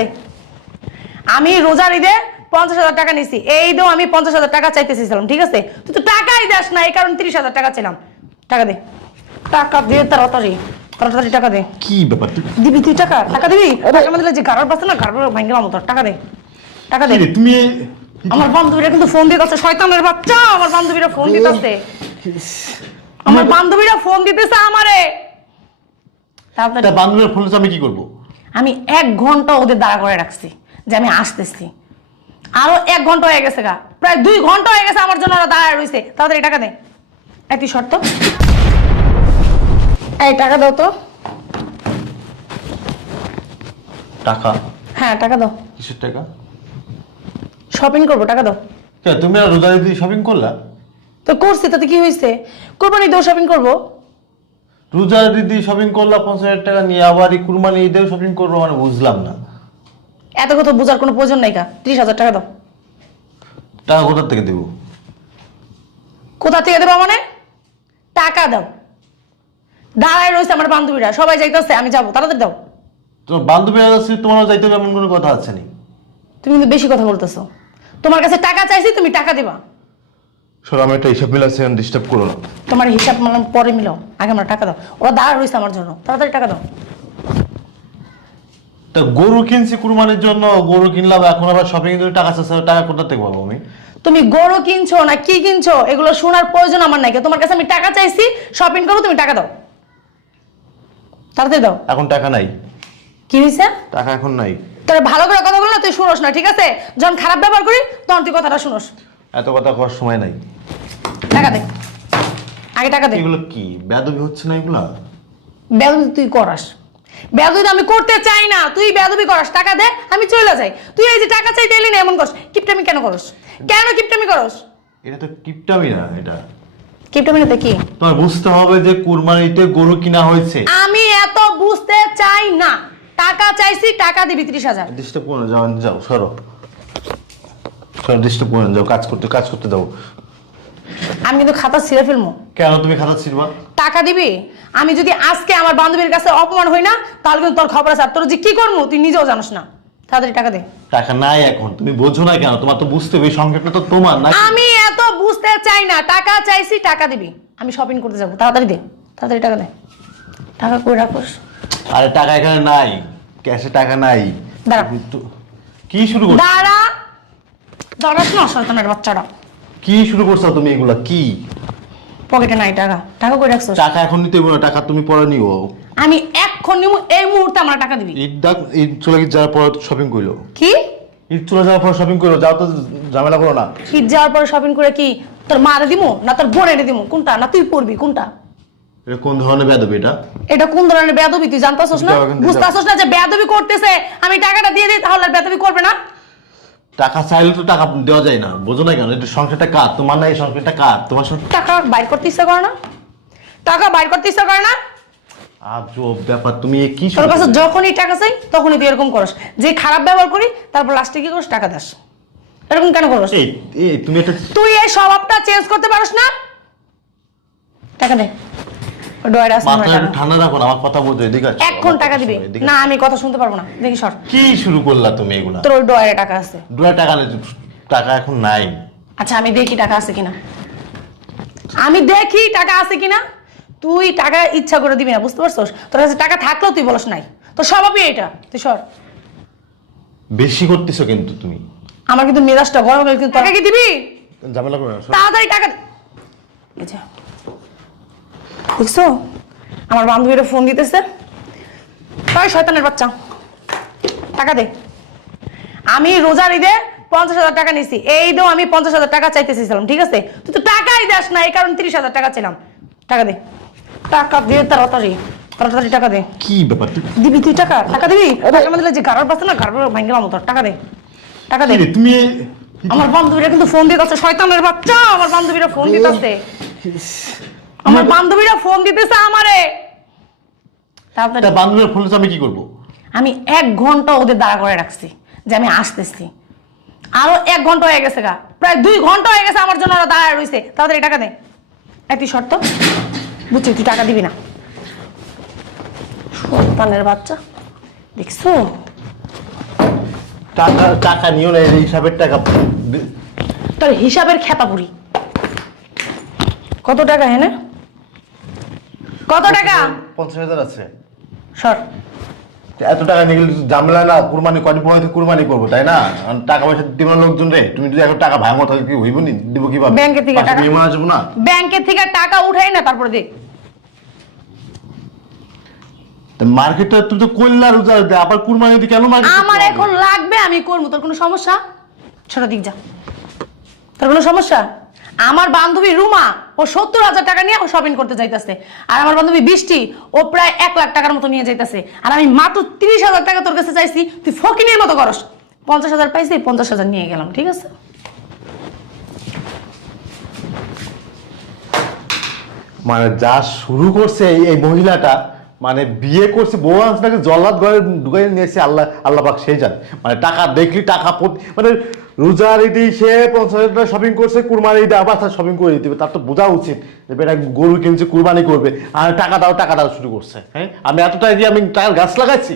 দে। আমি রোজার ঈদে 50,000 টাকা নিছি। এই ঈদেও আমি 50,000 টাকা চাইতেছিলাম, ঠিক আছে? তুই তো টাকাই দাস না, এই কারণে 30,000 টাকা ছিলাম। টাকা দে, টাকা দে তাড়াতাড়ি, তাড়াতাড়ি টাকা দে। কি ব্যাপার দিবি তুই টাকা? টাকা দিবি? টাকা না দিলে যে গাড়ার পাচ্ছে না, গাড়ার ভাঙ্গে মামু তোর। টাকা দে, টাকা দে। তুমি আমার বান্ধবীরা কিন্তু ফোন দিতেছে, শয়তানের বাচ্চা। আমার বান্ধবীরা ফোন দিতেছে, আমার বান্ধবীরা ফোন দিতেছে আমারে। তাড়াতাড়ি। বান্ধবীর ফোন আমি কি করব? আমি 1 ঘন্টা ওদের দাঁড়া করে রাখছি যে আমি আসতেছি। আরো 1 ঘন্টা হয়ে গেছে গা, প্রায় 2 ঘন্টা হয়ে গেছে আমার জন্য ওরা দাঁড়ায় রয়েছে। তাড়াতাড়ি টাকা দে। একটি শর্ত, এই টাকা দাও তো। টাকা? হ্যাঁ টাকা দাও। কিসের টাকা? শপিং করবো, টাকা দাও। কে তুমি আর রোজার ঈদে শপিং করলা? তো করছি, তাতে কি হয়েছে? কোরবানি ঈদেও শপিং করবো। রোজার ঈদে শপিং করলা 50,000 টাকা নিয়ে, আবার এই কুরবানি ঈদেও শপিং করবো, মানে বুঝলাম না। এত কথা বোঝার কোনো প্রয়োজন নাই কা। 30,000 টাকা দাও। টাকা কোথা থেকে দেবো? কোথা থেকে দেবো মানে? টাকা দাও। দাঁড়ায় রয়েছে আমার বান্ধবীরা, সবাই যাইতেছে, আমি যাবো। তাড়াতাড়ি দাও। তোমার বান্ধবীরা আছে, তোমারও যাইতে হবে এমন কোনো কথা আছে নি। তুমি কিন্তু বেশি কথা বলতেছো। তোমার কাছে টাকা চাইছি, তুমি টাকা দিবা। শোনো, আমি একটা হিসাব মিলাচ্ছি, ডিস্টার্ব করো না। তোমার হিসাব মানলাম পরে মিলাও, আগে আমার টাকা দাও। ওরা দাঁড়া রয়েছে আমার জন্য, তাড়াতাড়ি টাকা দাও। তা গরু কিনছি কুরবানির জন্য, গরু কিনলাম, এখন আবার শপিং এর জন্য টাকা চাচ্ছে, টাকা কোথা থেকে পাবো আমি? তুমি গরু কিনছো না কি কিনছো এগুলো শোনার প্রয়োজন আমার নাই। তোমার কাছে আমি টাকা চাইছি, শপিং করবো, তুমি টাকা দাও। তাড়াতাড়ি দাও। এখন টাকা নাই। কি হয়েছে? টাকা এখন নাই। তোর ভালো করে কথা বলো না, তুই শুনোস না, ঠিক আছে? যখন খারাপ ব্যবহার করি তখন তুই কথাটা শুনোস। এত কথা করার সময় নাই। টাকা দে, আগে টাকা দে। এগুলো কি বেয়াদবি হচ্ছে না এগুলা? বেয়াদবি তুই করাস। বেয়াদবি আমি করতে চাই না, তুই বেয়াদবি করাস। টাকা দে, আমি চলে যাই। তুই এই যে টাকা চাইতে এলি না, এমন করস। কিপটামি কেন করস? কেন কিপটামি করস? এটা তো কিপটামি না, এটা কিপটামিতে কি? তোমার বুঝতে হবে যে কুরবানিতে গরু কিনা হয়েছে। আমি এত বুঝতে চাই না। টাকা চাইছি, টাকা দিবি 30,000। ডিস্টার্ব করো না, যাও যাও, সরো সরো, ডিস্টার্ব করো না, যাও, কাজ করতে দাও। আমি কিন্তু খাতা ছিঁড়ে ফেলবো। কেন তুমি খাতা ছিড়বা? টাকা দিবি। আমি যদি আজকে আমার বান্ধবীর কাছে অপমান হই না, তাহলে কিন্তু তোর খবর আছে। আর তোর যে কি করবো তুই নিজেও জানোস না। তাড়াতাড়ি টাকা দে। টাকা নাই এখন, তুমি বোঝো না কেন? তোমার তো বুঝতে হবে, এই সংকটটা তো তোমার না। আমি এত বুঝতে চাই না। টাকা চাইছি, টাকা দিবি। আমি শপিং করতে যাবো, তাড়াতাড়ি দে। তাড়াতাড়ি টাকা দে। টাকা কই রাখোস? আরে টাকা এখানে নাই, ক্যাশে টাকা নাই। দাঁড়া। কি শুরু করছো? দাঁড়া, দাঁড়াস না শয়তানের বাচ্চাটা। কি শুরু করছো তুমি? এগুলা কি? পকেটে নাই টাকা। টাকা কই রাখছস? টাকা এখন নিতে হবে না, টাকা তুমি পরে নিও। আমি এখন নিব, এই মুহূর্তে আমার টাকা দিবি। ঈদ চলে যাওয়ার পর শপিং করলো। কি? ঈদ চলে যাওয়ার পর শপিং করলো, যাও তো, ঝামেলা করো না। ঈদ যাওয়ার পরে শপিং করে কি তোর মারে দিমু না তোর বোনেরে দিমু? কোনটা? না তুই পড়বি কোনটা? এটা কোন ধরনের বেয়াদবি এটা? এটা কোন ধরনের বেয়াদবি তুই জানতাছস না? বুঝতাছস না যে বেয়াদবি করতেছে? আমি টাকাটা দিয়ে দিই, তাহলে আর বেয়াদবি করবে না? টাকা চাইলে তো টাকা দেওয়া যায় না, বোঝো না কেন? এটা সংসারটা কার? তোমার না, এই সংসারটা কার? তোমার টাকা বাইর করতে ইচ্ছা করে না? টাকা বাইর করতে ইচ্ছা করে না? আজব ব্যাপার, তুমি কি তোর কাছে যখনই টাকা চাই তখনই তুই এরকম করস, যে খারাপ ব্যবহার করি তারপর লাস্টে কি করস? টাকা দাস। এরকম কেন করস? এই তুমি এটা তুই এই স্বভাবটা চেঞ্জ করতে পারস না? টাকা দে। ঠান্ডা রাখো না, আমার কথা বলছো, এদিকে আসো। এখন টাকা দিবি না? আমি কথা শুনতে পারবো না। দেখি সর। কি শুরু করলা তুমি এগুলা? তোর ওই ডয়ারে টাকা আছে। ডুয়া টাকা নেই, টাকা এখন নাই। আচ্ছা আমি দেখি টাকা আছে কিনা। আমি দেখি টাকা আছে কিনা। তুই টাকা ইচ্ছা করে দিবি না, বুঝতে পারছস? তোর কাছে টাকা থাকলেও তুই বলস নাই। তোর স্বভাবই এটা। তুই সর। বেশি করতেছো কিন্তু তুমি। আমার কিন্তু মেজাজটা গরম হয়ে গেছে। কিন্তু টাকা কি দিবি? ঝামেলা করো না, সরো। তাড়াতাড়ি টাকা দে। এই যে, দেখছো আমার বান্ধবীরা ফোন দিতেছে। তাই শয়তানের বাচ্চা, টাকা দে। আমি রোজার ঈদে 50,000 টাকা নিছি। এই ঈদেও আমি 50,000 টাকা চাইতেছিলাম, ঠিক আছে? তুই তো টাকাই দাস না, এই কারণে 30,000 টাকা ছিলাম। টাকা দে, টাকা দে তাড়াতাড়ি, তাড়াতাড়ি টাকা দে। কি ব্যাপার? দিবি তুই টাকা? টাকা দিবি? টাকা না দিলে যে গাড়ার পাচ্ছে না, গাড়ার ভাঙ্গে মামু তোর। টাকা দে, টাকা দে। তুমি আমার বান্ধবীরা কিন্তু ফোন দিতেছে, শয়তানের বাচ্চা। আমার বান্ধবীরা ফোন দিতেছে, আমার বান্ধবীরা ফোন দিতেছে আমারে। তাড়াতাড়ি। বান্ধবীর ফোন আমি কি করবো? আমি 1 ঘন্টা ওদের দাঁড়া করে রাখছি যে আমি আসতেছি। আরো 1 ঘন্টা হয়ে গেছে গা, প্রায় 2 ঘন্টা হয়ে গেছে আমার জন্য ওরা দাঁড়ায় রয়েছে। তাড়াতাড়ি টাকা দে। একটি শর্ত, বুঝছি তুই টাকা দিবি না। শয়তানের বাচ্চা, দেখছো? টাকা টাকা নিও না, এই হিসাবের টাকা। তোর হিসাবের খেপা পুরি। কত টাকা হেনে? কত টাকা? 50,000 আছে। সর। এত টাকা নিয়ে গেলে ঝামেলা না, কুরবানি কয়দিন পরে কুরবানি করবো, তাই না? টাকা পয়সা দিব না লোকজন রে, তুমি যদি এখন টাকা ভাঙো তাহলে কি হইব নি? দিব কিভাবে? ব্যাংকের থেকে টাকা মেহমান আসবো না? ব্যাংকের থেকে টাকা উঠাই না তারপরে দে। মার্কেটটা তুমি তো কইলা রোজা দে, আবার কুরবানি দিতে কেন মার্কেট? আমার এখন লাগবে, আমি করবো। তোর কোনো সমস্যা? ছোট দিক যা। তোর কোনো সমস্যা? আমার বান্ধবী রুমা ও 70,000 টাকা নিয়ে ও শপিং করতে যাইতেছে, আর আমার বান্ধবী বৃষ্টি ও প্রায় 1 লাখ টাকার মতো নিয়ে যাইতেছে, আর আমি মাত্র 30,000 টাকা তোর কাছে চাইছি, তুই ফকিনের মতো করস। 50,000 পাইছি, 50,000 নিয়ে গেলাম, ঠিক আছে? মানে যা শুরু করছে এই মহিলাটা, মানে বিয়ে করছে বউ আনসাকে জল্লাদ ঘরে ঢুকাই নিয়েছে, আল্লাহ আল্লাহ পাক সেই জানে। মানে টাকা দেখলি টাকা মানে রোজার ঈদে সে 50,000 টাকা শপিং করছে, কুরবানি ঈদে আবার তার শপিং করে দিতে হবে। তার তো বোঝা উচিত যে বেটা গরু কিনছে, কুরবানি করবে, আর টাকা দাও শুরু করছে। হ্যাঁ, আমি এতটা দিয়ে আমি টাকার গাছ লাগাইছি।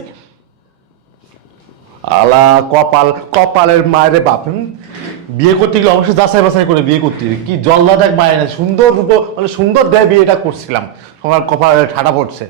আলা কপালের মায়ের বাপ। বিয়ে করতে গেলে অবশ্যই যাচাই বাছাই করে বিয়ে করতে হবে। কি জল্লাদ এক মায়ের, সুন্দর রূপ, মানে সুন্দর দেয় বিয়েটা করছিলাম, আমার কপালে ঠাডা পড়ছে।